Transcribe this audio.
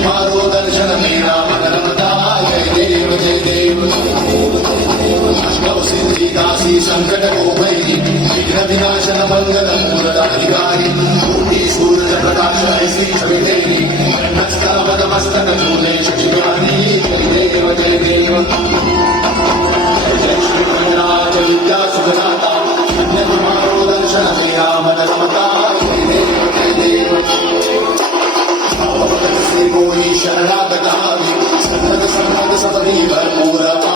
तुम्हारो दर्शन मेरा मन रमता जय देव अष्टौ सिद्धि दासी संकट को भई विघ्न विनाशन मंगल मूलदाधिकारी कोटि सूरज प्रकाश ऐसी छवि तेरी नस्ता पद मस्तक झूले शिवानी जय देव जय श्री गणराज विद्या सुखदाता धन्य तुम्हारो दर्शन मेरा मन रमता जय देव श्री कोई शरणागता सन्मत सपदी भरपूर